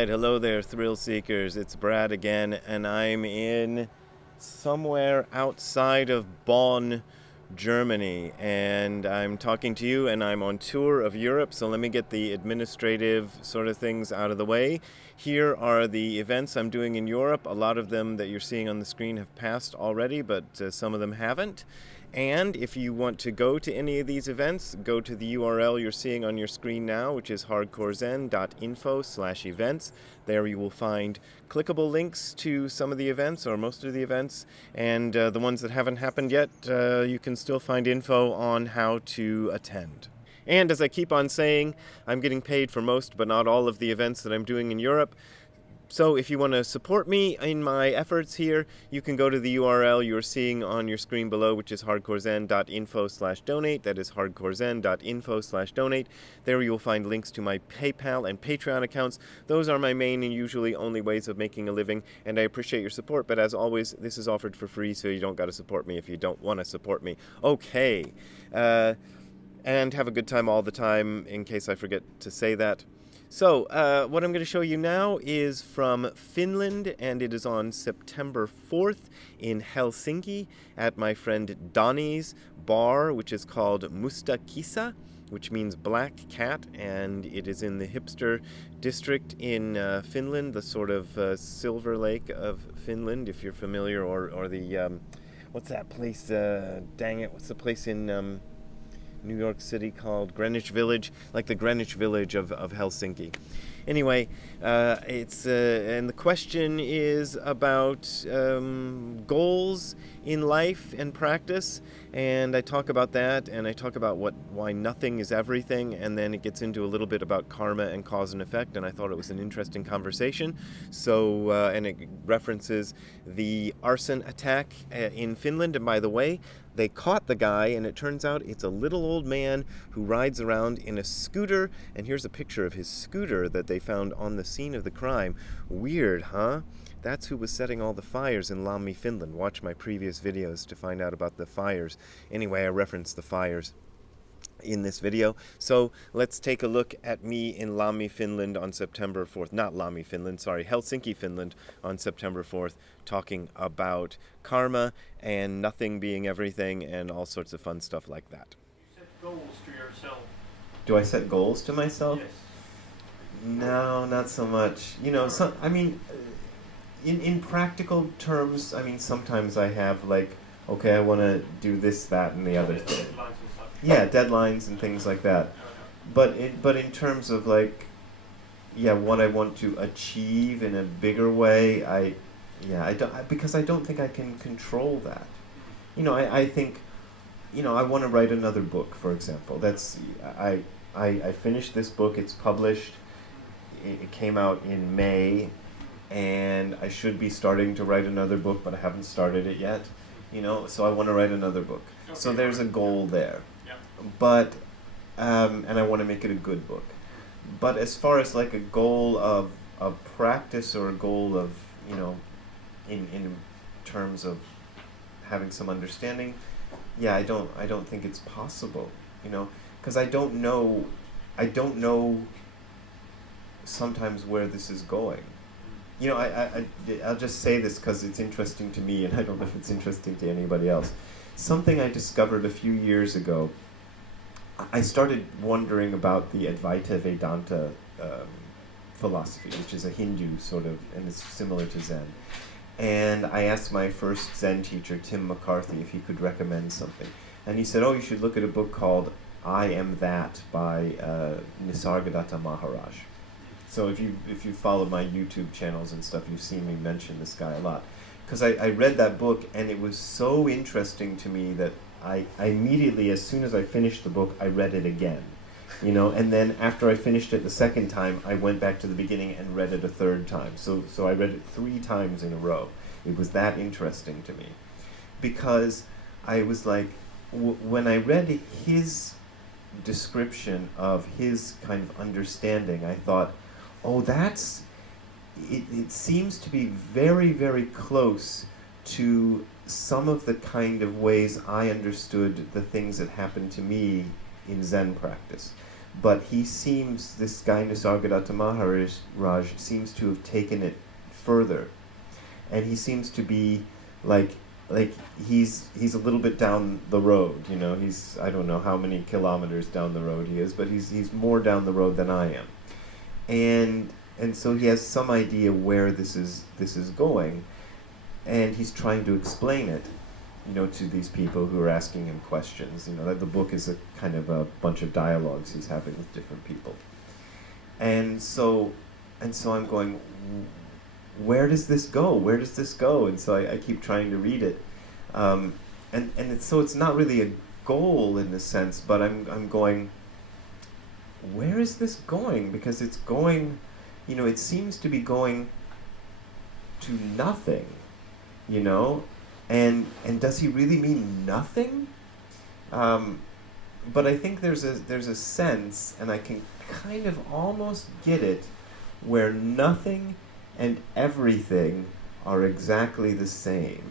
Alright, hello there, thrill seekers. It's Brad again, and I'm in somewhere outside of Bonn, Germany, and I'm talking to you, and I'm on tour of Europe, so let me get the administrative sort of things out of the way. Here are the events I'm doing in Europe. A lot of them that you're seeing on the screen have passed already, but some of them haven't. And if you want to go to any of these events, go to the URL you're seeing on your screen now, which is hardcorezen.info/events. There you will find clickable links to some of the events, or most of the events, and the ones that haven't happened yet, you can still find info on how to attend. And as I keep on saying, I'm getting paid for most but not all of the events that I'm doing in Europe. So if you want to support me in my efforts here, you can go to the URL you're seeing on your screen below, which is hardcorezen.info/donate. That is hardcorezen.info/donate. There you'll find links to my PayPal and Patreon accounts. Those are my main and usually only ways of making a living, and I appreciate your support, but as always, this is offered for free, so you don't got to support me if you don't want to support me. Okay. And have a good time all the time, in case I forget to say that. So, what I'm going to show you now is from Finland, and it is on September 4th in Helsinki at my friend Donnie's bar, which is called Musta Kissa, which means black cat, and it is in the hipster district in Finland, the sort of Silver Lake of Finland, if you're familiar, or the, what's that place, dang it, what's the place in New York City called Greenwich Village, like the Greenwich Village of Helsinki. Anyway, it's and the question is about goals in life and practice, and I talk about that, and I talk about why nothing is everything, and then it gets into a little bit about karma and cause and effect, and I thought it was an interesting conversation. So, and it references the arson attack in Finland, and by the way, they caught the guy, and it turns out it's a little old man who rides around in a scooter, and here's a picture of his scooter that they found on the scene of the crime. Weird, huh? That's who was setting all the fires in Lammi, Finland. Watch my previous videos to find out about the fires. Anyway, I referenced the fires in this video. So let's take a look at me in Lammi, Finland on September 4th. Not Lammi, Finland, sorry, Helsinki, Finland on September 4th, talking about karma and nothing being everything and all sorts of fun stuff like that. You set goals to yourself. Do I set goals to myself? Yes. No, not so much. You know, I mean, in practical terms, I mean, sometimes I have like, okay, I want to do this, that, and the other thing. Deadlines and stuff. Yeah, deadlines and things like that. But in terms of like, yeah, what I want to achieve in a bigger way, because I don't think I can control that. You know, I think, you know, I want to write another book, for example. I finished this book. It's published. It came out in May, and I should be starting to write another book, but I haven't started it yet. You know, so I want to write another book. Okay. So there's a goal there. Yeah. But, and I want to make it a good book. But as far as like a goal of practice, or a goal of, you know, in terms of having some understanding, yeah, I don't think it's possible, you know, because I don't know sometimes where this is going. You know, I'll just say this because it's interesting to me, and I don't know if it's interesting to anybody else. Something I discovered a few years ago, I started wondering about the Advaita Vedanta philosophy, which is a Hindu sort of, and it's similar to Zen. And I asked my first Zen teacher, Tim McCarthy, if he could recommend something. And he said, oh, you should look at a book called I Am That by Nisargadatta Maharaj. So if you follow my YouTube channels and stuff, you've seen me mention this guy a lot. Because I read that book, and it was so interesting to me that I immediately, as soon as I finished the book, I read it again. You know, and then after I finished it the second time, I went back to the beginning and read it a third time. So I read it 3 times in a row. It was that interesting to me. Because I was like, when I read his description of his kind of understanding, I thought, oh, it seems to be very, very close to some of the kind of ways I understood the things that happened to me in Zen practice. but this guy Nisargadatta Maharaj seems to have taken it further, and he seems to be like he's a little bit down the road, he's, I don't know how many kilometers down the road he is, but he's more down the road than I am, and so he has some idea where this is going, and he's trying to explain it, to these people who are asking him questions. That the book is a kind of a bunch of dialogues he's having with different people. And so I'm going, where does this go? Where does this go? And so I keep trying to read it. So it's not really a goal in the sense, but I'm going, where is this going? Because it's going, it seems to be going to nothing, And does he really mean nothing? But I think there's a sense, and I can kind of almost get it, where nothing and everything are exactly the same.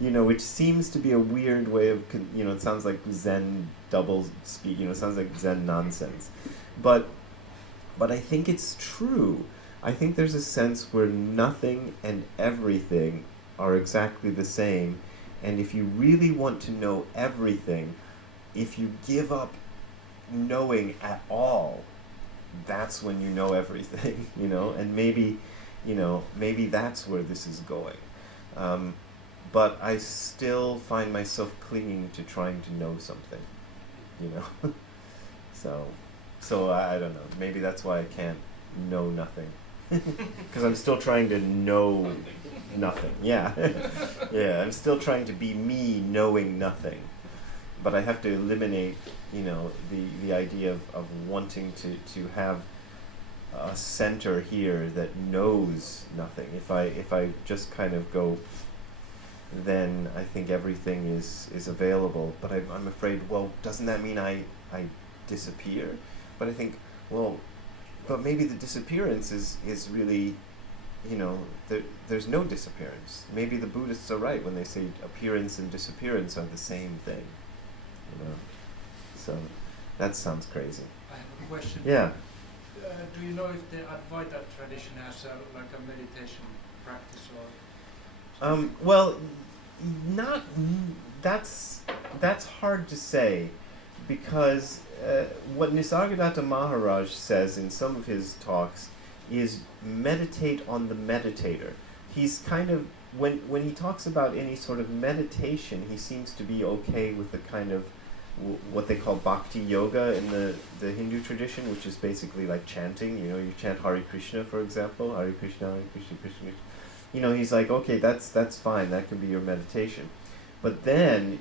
Which seems to be a weird way of, it sounds like Zen double speak, it sounds like Zen nonsense. But I think it's true. I think there's a sense where nothing and everything are exactly the same, and if you really want to know everything, if you give up knowing at all, that's when you know everything, and maybe that's where this is going. But I still find myself clinging to trying to know something, So I don't know, maybe that's why I can't know nothing. Because I'm still trying to know nothing. Yeah. Yeah, I'm still trying to be me knowing nothing. But I have to eliminate, the idea of wanting to have a center here that knows nothing. If I just kind of go, then I think everything is available. But I'm afraid, well, doesn't that mean I disappear? But I think, well, but maybe the disappearance is really, there's no disappearance. Maybe the Buddhists are right when they say appearance and disappearance are the same thing. So that sounds crazy. I have a question. Yeah. Do you know if the Advaita tradition has like a meditation practice or? Well, that's hard to say, because what Nisargadatta Maharaj says in some of his talks is meditate on the meditator. He's kind of, when he talks about any sort of meditation, he seems to be okay with the kind of what they call bhakti yoga in the Hindu tradition, which is basically like chanting. You chant Hare Krishna, for example, Hare Krishna, Krishna Krishna. He's like, okay, that's fine, that can be your meditation. But then,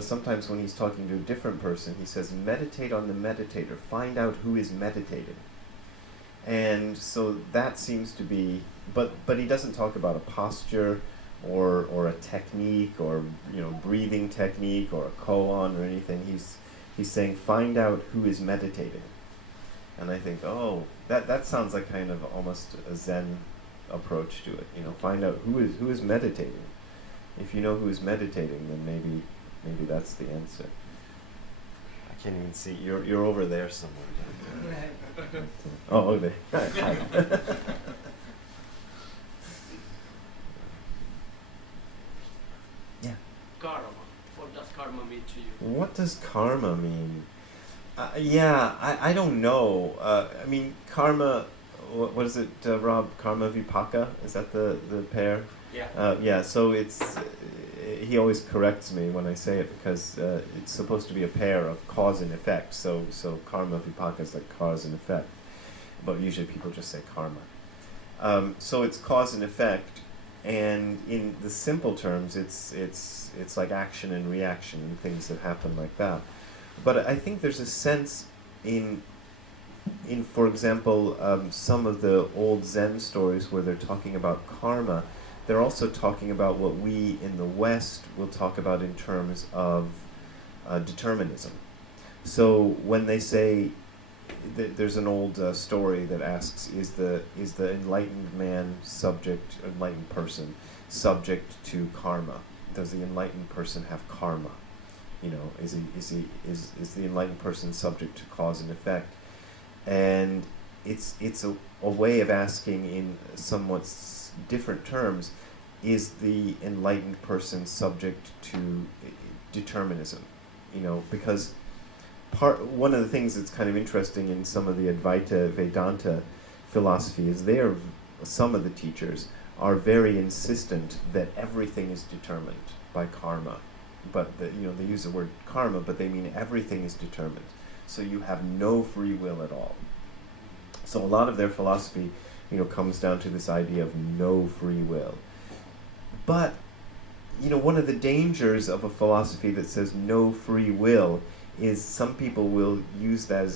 sometimes when he's talking to a different person, he says, meditate on the meditator, find out who is meditating. And so that seems to be, but he doesn't talk about a posture or a technique or, breathing technique or a koan or anything. He's saying, find out who is meditating. And I think, oh, that sounds like kind of almost a Zen approach to it. Find out who is meditating. If you know who is meditating, then maybe that's the answer. I can't even see. You're over there somewhere. Oh, okay. Hi. Yeah. Karma. What does karma mean to you? What does karma mean? I don't know. I mean, karma. What is it, Rob? Karma vipaka? Is that the pair? Yeah. Yeah, so it's, he always corrects me when I say it, because it's supposed to be a pair of cause and effect, so karma vipaka is like cause and effect, but usually people just say karma. So it's cause and effect, and in the simple terms, it's like action and reaction and things that happen like that. But I think there's a sense in for example, some of the old Zen stories where they're talking about karma, they're also talking about what we in the West will talk about in terms of determinism. So when they say, there's an old story that asks, is the enlightened man enlightened person subject to karma? Does the enlightened person have karma? You know, is the enlightened person subject to cause and effect? And it's a way of asking in somewhat different terms, is the enlightened person subject to determinism? You know, because one of the things that's kind of interesting in some of the Advaita Vedanta philosophy is some of the teachers are very insistent that everything is determined by karma. But they use the word karma, but they mean everything is determined. So you have no free will at all. So a lot of their philosophy, comes down to this idea of no free will. But, one of the dangers of a philosophy that says no free will is some people will use that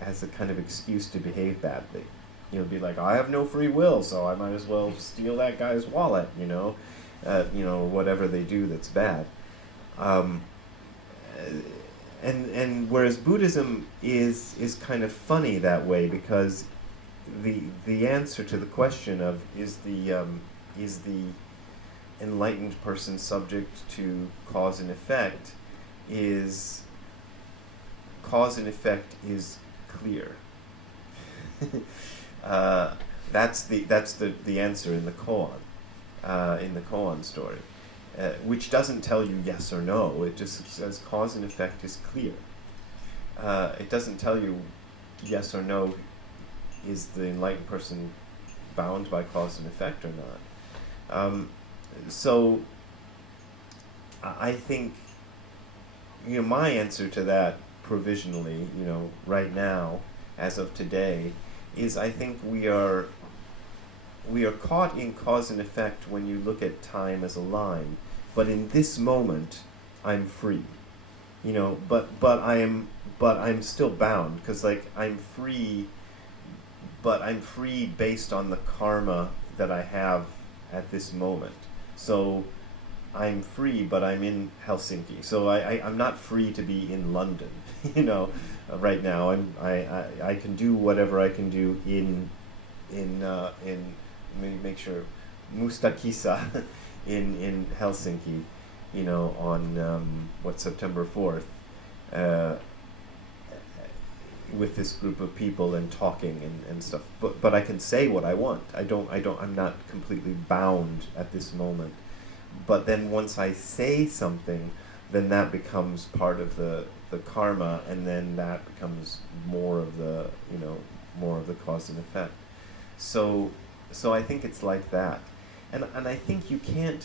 as a kind of excuse to behave badly. Be like, I have no free will, so I might as well steal that guy's wallet, whatever they do that's bad. And whereas Buddhism is kind of funny that way, because the answer to the question of is the enlightened person subject to cause and effect is cause and effect is clear. That's the answer in the koan story. Which doesn't tell you yes or no. It just says cause and effect is clear. It doesn't tell you yes or no, is the enlightened person bound by cause and effect or not. So I think, my answer to that provisionally, right now, as of today, is I think we are caught in cause and effect when you look at time as a line. But in this moment, I'm free, but I'm still bound, because I'm free, but I'm free based on the karma that I have at this moment. So I'm free, but I'm in Helsinki. So I'm not free to be in London, right now. I can do whatever I can do in let me make sure, Mustakisa in Helsinki, on September 4th, with this group of people and talking and stuff. But I can say what I want. I'm not completely bound at this moment. But then once I say something, then that becomes part of the karma, and then that becomes more of the cause and effect. So I think it's like that, and I think you can't.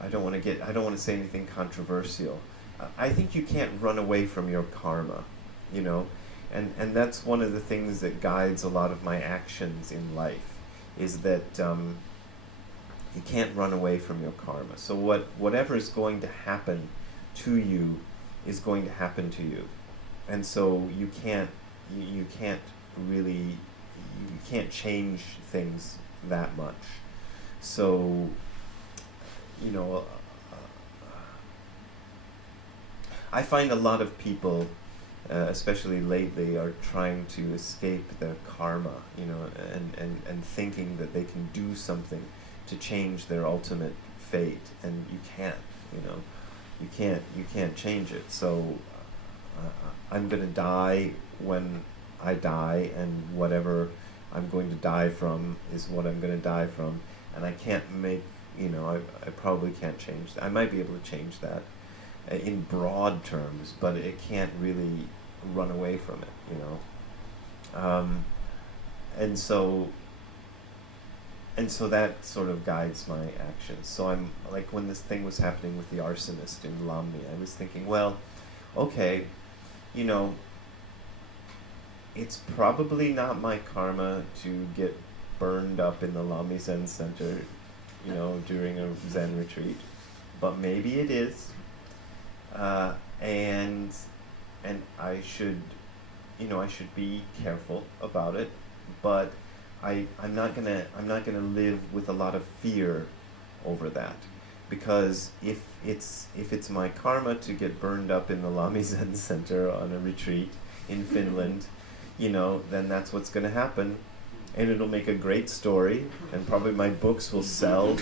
I don't want to say anything controversial. I think you can't run away from your karma, and that's one of the things that guides a lot of my actions in life, is that you can't run away from your karma. So whatever is going to happen to you is going to happen to you, and so you can't change things that much. So, I find a lot of people, especially lately, are trying to escape their karma, and thinking that they can do something to change their ultimate fate, and you can't, you can't change it. So I'm going to die when I die, and whatever I'm going to die from is what I'm going to die from, and I can't make, I probably can't change that. I might be able to change that in broad terms, but it can't really run away from it, and so that sort of guides my actions. So I'm like, when this thing was happening with the arsonist in Lamni, I was thinking, well, okay, it's probably not my karma to get burned up in the Lami Zen Center, during a Zen retreat, but maybe it is, and I should, I should be careful about it, but I'm not gonna live with a lot of fear over that, because if it's my karma to get burned up in the Lami Zen Center on a retreat in Finland, then that's what's going to happen, and it'll make a great story, and probably my books will sell.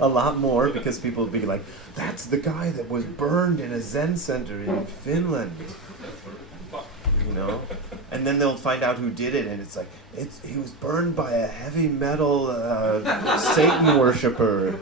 a lot more because people will be like, that's the guy that was burned in a Zen center in Finland. You know? And then they'll find out who did it, and it's like, he was burned by a heavy metal Satan worshiper.